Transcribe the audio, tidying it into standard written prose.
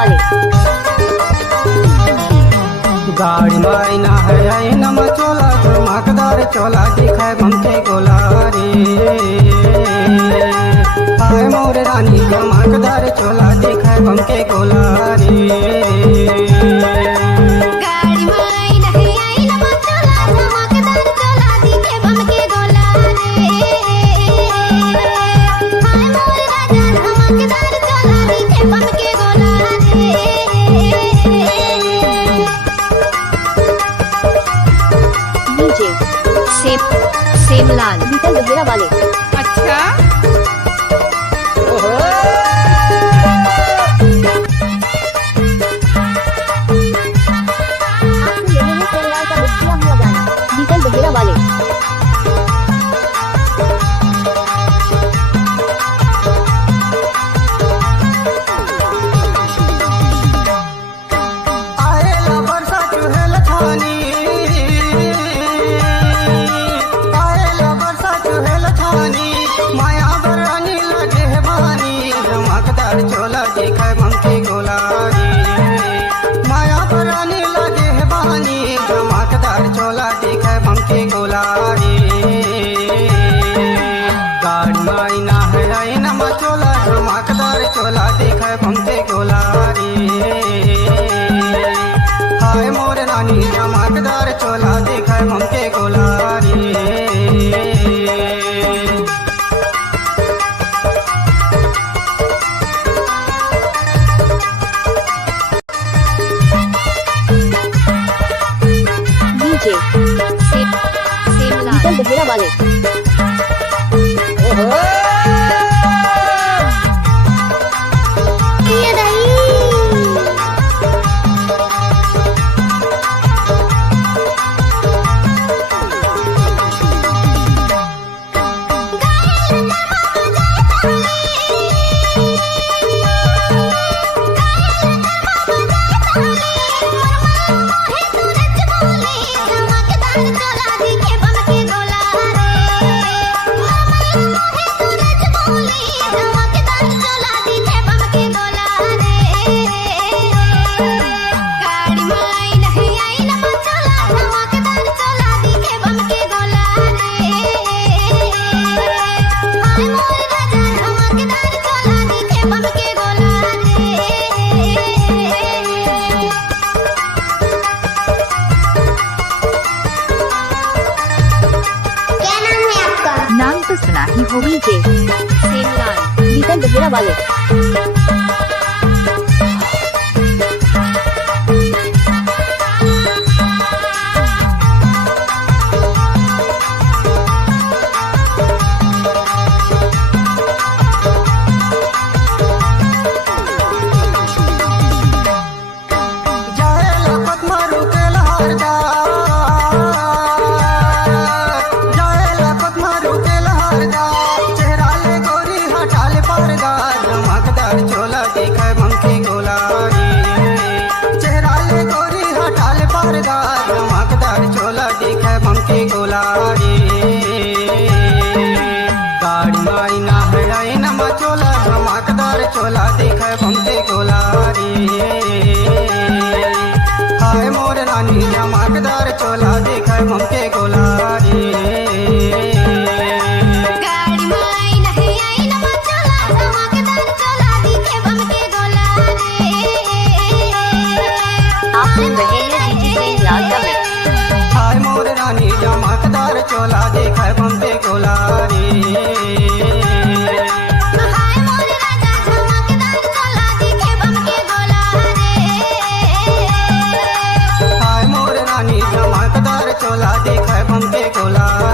वाले। गाड़ी मायना है नमा चोला धमाकेदार चोला दिखाए बमके गोला रे। आए मोर रानी धमाकेदार चोला दिखाए बमके गोला रे। सेमलाल बीतल गजरा वाले। अच्छा बीतल गजरा वाले। चोला दिखाए बमके गोला रे। माया बरानी लगे है बहानी धमाकेदार चोला दिखाए बमके गोला रे। गाड़ी मायना है नमा चोला धमाकेदार चोला दिखाए बमके गोला रे। हाय मोर रानी धमाकेदार चोला दिखाए बमके गोला रे। बीतल गजरा वाले। नाम तो सुना ही होगी जे। सेमलाल बीतल गजरा वाले। चोला दिखाए बमके गोला रे। चेहरा ले गोरी हटाल पारदार धमाकेदार चोला दिखाए बमके गोला रे। गाड़ी मायना है नमा चोला धमाकेदार चोला दिखाए बमके गोला रे। हाय मोर रानी धमाकेदार चोला दिखाए बमके गोला रे। हाय मोर रानी धमाकेदार चोला दिखाए बमके गोला रे। हाय मोर रानी धमाकेदार चोला दिखाए बमके गोला।